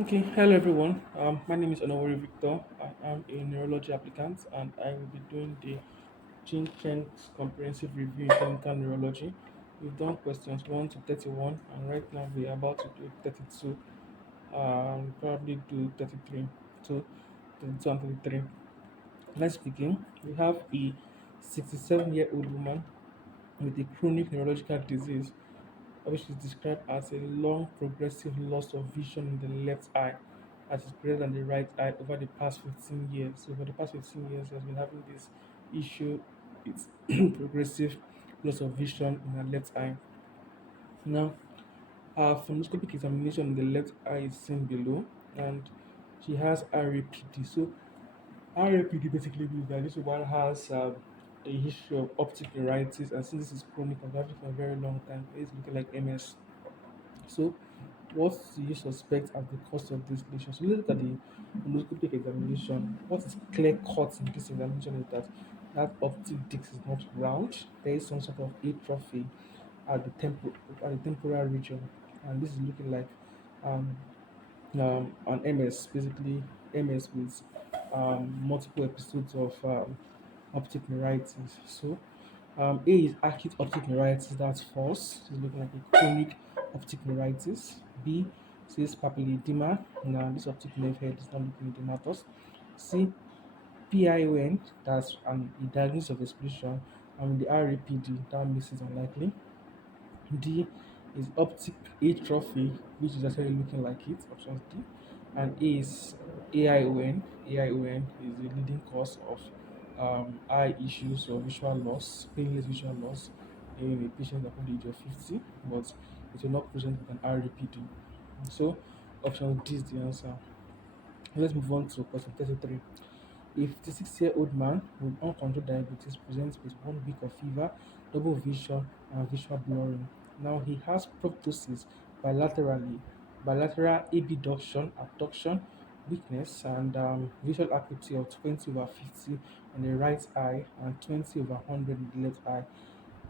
Okay, hello everyone. My name is Onowori Victor. I am a neurology applicant and I will be doing the Gene Cheng's comprehensive review in clinical neurology. We've done questions 1 to 31 and right now we are about to do 32 probably do 33 to 32 and 33. Let's begin. We have a 67-year-old woman with a chronic neurological disease which is described as a long progressive loss of vision in the left eye that is greater than the right eye over the past 15 years. So, for the past 15 years, she has been having this issue. It's progressive loss of vision in her left eye. Now, her fundoscopic examination in the left eye is seen below, and she has RAPD. So, RAPD basically means that this woman has a history of optic neuritis, and since this is chronic and having for a very long time, it's looking like MS. So, what do you suspect as the cause of this lesion? So, look at the endoscopic examination. What is clear cut in this examination is that optic disc is not round. There is some sort of atrophy at the temporal region, and this is looking like um, an MS, basically MS with multiple episodes of optic neuritis. So, A is acute optic neuritis, that's false. It's looking like a chronic optic neuritis. B says papilledema. Now, this optic nerve head is not looking edematous. C, PION, that's a diagnosis of exclusion. And with the RAPD, that makes it unlikely. D is optic atrophy, which is actually looking like it, option D. And A is AION. AION is the leading cause of eye issues or visual loss, painless visual loss in a patient at the age of 50, but it will not present with an RAPD. So, option D is the answer. Let's move on to question 33. A 56-year-old man with uncontrolled diabetes presents with 1 week of fever, double vision, and visual blurring. Now he has proptosis bilaterally, bilateral abduction, abduction, weakness, and visual acuity of 20 over 50 in the right eye and 20 over 100 in the left eye.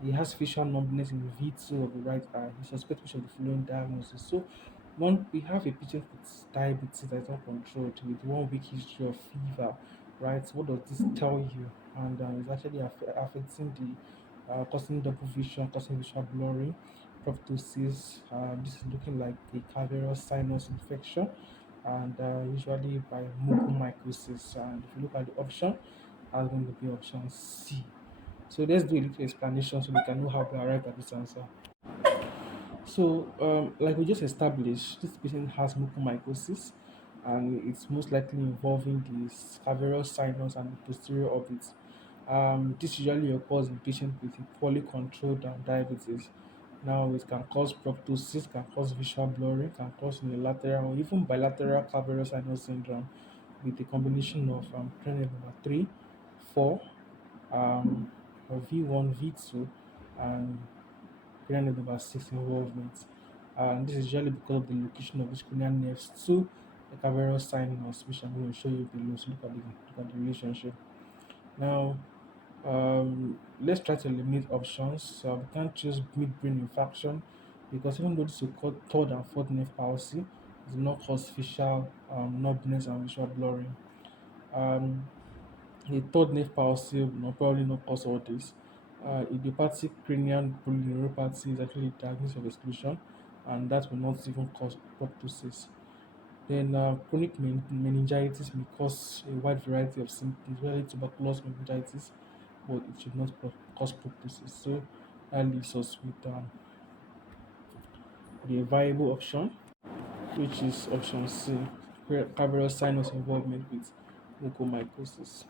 He has facial numbness in V2 of the right eye. He suspects which of the following diagnosis. So, one, we have a patient with diabetes that is uncontrolled with 1 week history of fever, right? What does this tell you? And it's actually affecting causing double vision, causing visual blurring, proptosis. This is looking like a cavernous sinus infection, and usually by mucormycosis. And if you look at the option, that's going to be option C. So let's do a little explanation so we can know how to arrive at this answer. So, like we just established, this patient has mucormycosis, and it's most likely involving the cavernous sinus and the posterior orbit. This usually occurs in patients with a poorly controlled diabetes. Now, it can cause proptosis, can cause visual blurring, can cause unilateral or even bilateral cavernous sinus syndrome with a combination of cranial number 3, 4, um, V1, V2, and cranial number 6 involvement. And this is usually because of the location of these cranial nerves to the cavernous sinus, which I'm going to show you below. So look at the relationship. Now, let's try to eliminate options. So we can't choose midbrain infarction because even though this will cause third and fourth nerve palsy, it will not cause facial numbness and visual blurring. Um, the third nerve palsy will probably not cause all this. Idiopathic cranial polyneuropathy is actually a diagnosis of exclusion, and that will not even cause proptosis. Then chronic meningitis may cause a wide variety of symptoms, especially tuberculous meningitis, but it should not cause proptosis. So that leaves us with the viable option, which is option C, cavernous sinus involvement with mucormycosis.